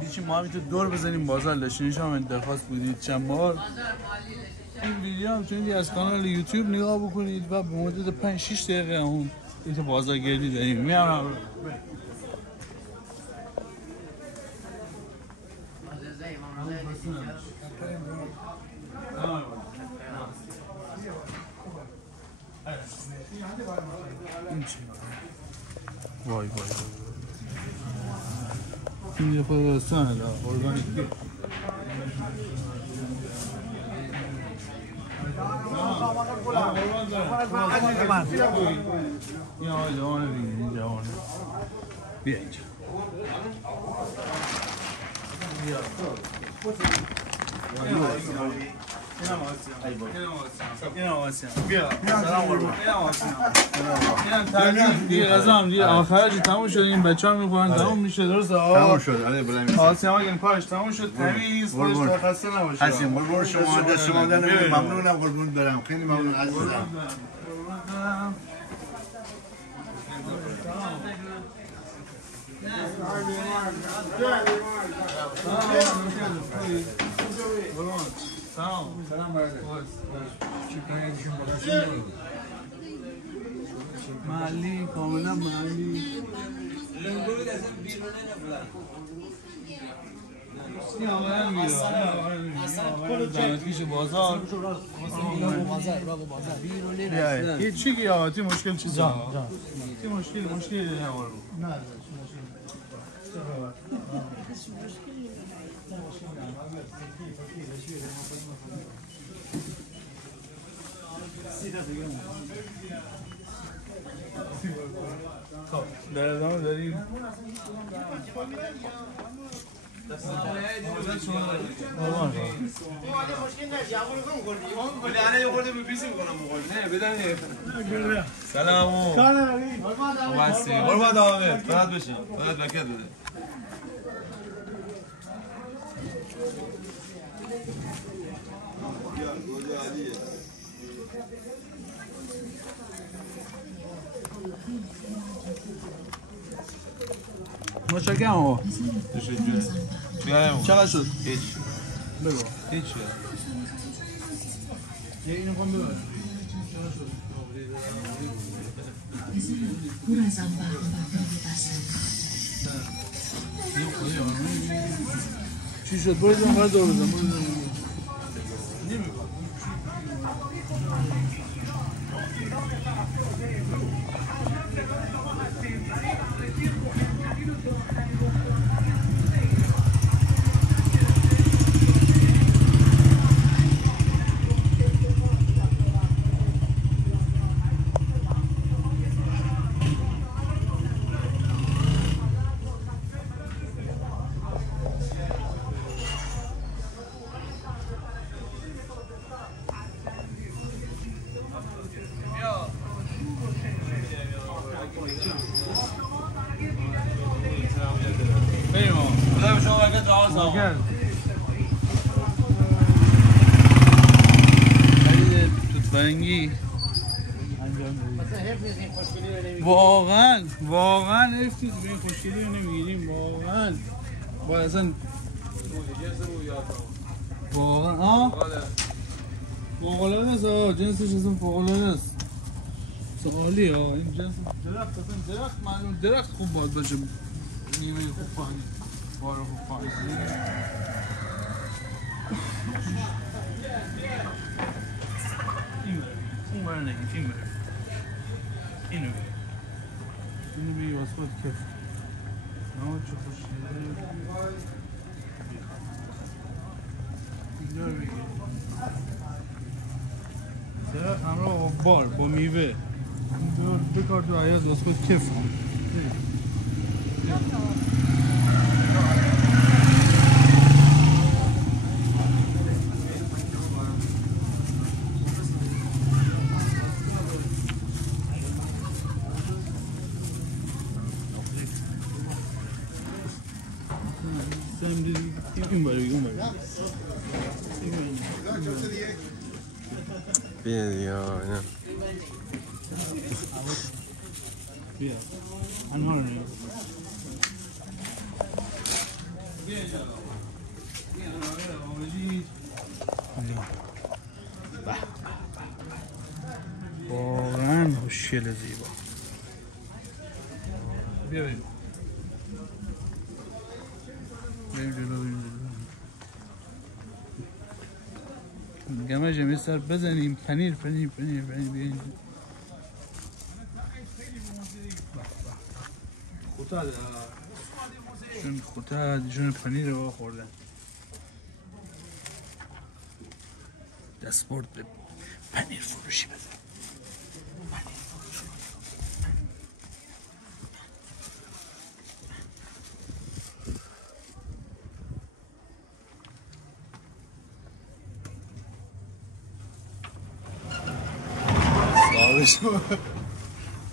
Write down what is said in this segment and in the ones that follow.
بیچی ما همینطور دور بزنیم بازار لشنیش هم درخواست بودید چند بار این ویدیو هم میتونید از کانال یوتیوب نگاه بکنید و به مدت 5-6 دقیقه اون ایت بازار گردی داریم میارم وای وای این یه خود رستانه دا ارگانیکی این آقای جوانه بگید این جوانه بیا اینجا بیا دیگه غذام دیگه آخرش تموم شد این بچه‌ها میخورن تموم میشه درسته تموم شد آره بلند آسیما که کارش تموم شد تمیز خودش خسته نباشه حسین قربون شما دست شما در ممنونم قربون دارم خیلی ممنون عزیزم سلام محلی کاملا محلی این آقایان میره زناتیش بازار هیچی که آقا تی مشکل چیزی تی مشکلی نمارو نه خب در ادامه داریم سلام قربان آمد راحت بشین راحت برکت بده متشکرم آقا چقدر شد؟ هیچ بگو هیچ یه اینو کن بگو چقدر شد؟ چی شد؟ برید من باید دور بزن نمیگم توتفرنگی واقعا افتید به این خوشگلی رو نمیگیریم واقعا باید اصلا واقعا فوق‌العاده است جنسش اصلا فوق‌العاده است عالی ها این جنس درخت اصلا درخت معلوم درخت خوب باید باشه نیمه خوب پایین بار خوب پایین این بره نگید این بره اینو بگی واسه کف نه چه خوشیده اینو بگی درخت همراه با بار با میوه بکار تو عیاز واسه کف کن این باری بیا دیگه نه بیا انوار واقعا خوشگل زیبا. بیا بریم جلو. گمه سر بزنیم. پنیر بیاییم. خوتا جون پنیر رو خوردن. دستبرد به پنیر فروشی بزن.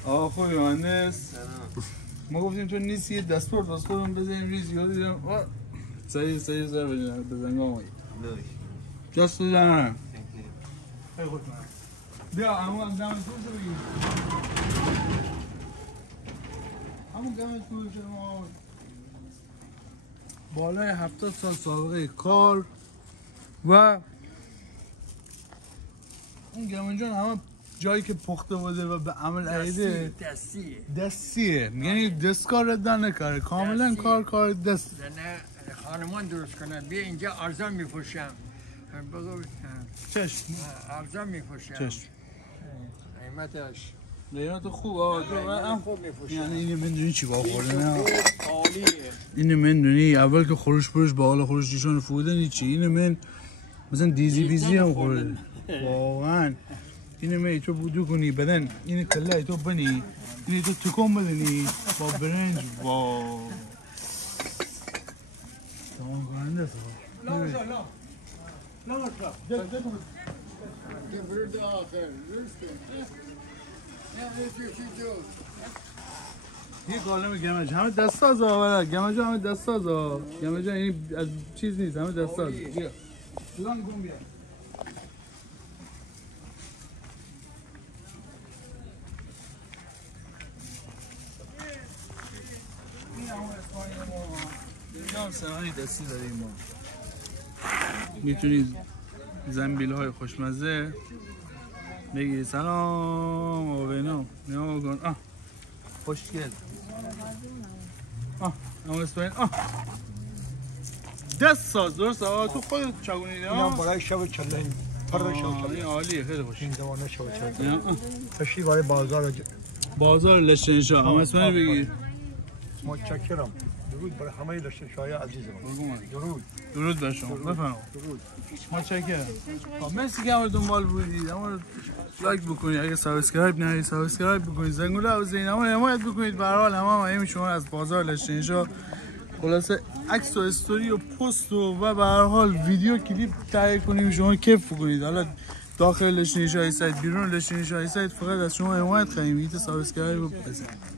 آقا خوبی مهندس؟ ما گفتیم تو نیستی، دستپورت واسه خودمون بزنیم ریز یاد دیدم سریع سر بزنیم آمایی جست بزنم خیلی خوش من بیا همون گمه توش رو بگیم همون گمه توش ما بالای 70 سال سابقه کار و اون گمه جان همه جایی که پخته بوده و به عمل عیده دستیه یعنی دستکار رد نکاره کاملا کار دست نه خانمان درست کنن بیا اینجا ارزان میفروشم بگو چشم ارزان میفروشم چشم قیمت خوب خوب میفروشم یعنی اینو میدونی چی با خورده نه عالیه اینو میدونی اول که خورش با حال خورش دیشان فودن چی اینو من مثلا دیزی بیزی هم خورده واقعا اینو می تو بودو کنی بدن این کله تو بنی این تو تکون بدنی با برنج با تمام کننده برد آخر یه کالم گمج همه دستاز ها گمج همه دستاز ها گمج این از چیز نیست همه دستاز بیا جلان گم بیا اینجا هم سمنی دستی داریم ما میتونید زنبیل های خوشمزه بگیری سلام آبینا نیا کن خوشگل اما اسپاین دست ساز درست تو خودت چگونیده اینا برای شب چلنج پر شب این عالیه خیلی خوش این زمانه شب چلنج تشریف برای بازار لشتنشاه اما اسپاین بگیر متشکرم درود برای همه لشتنشاهای عزیزم درود بر شما بفرمایید متشکرم مرسی که همه دنبال بودید اما لایک بکنید اگه سابسکرایب ندارید سابسکرایب بکنید زنگوله بزنید اما حمایت بکنید به هر حال همه شما از بازار لشتنشاه خلاصه عکس و استوری و پست و به هر حال ویدیو کلیپ تهیه کنید شما کیف بکنید حالا داخل لشتنشاه سایت بیرون لشتنشاه سایت فقط از شما حمایت خواهیم سابسکرایب بزنید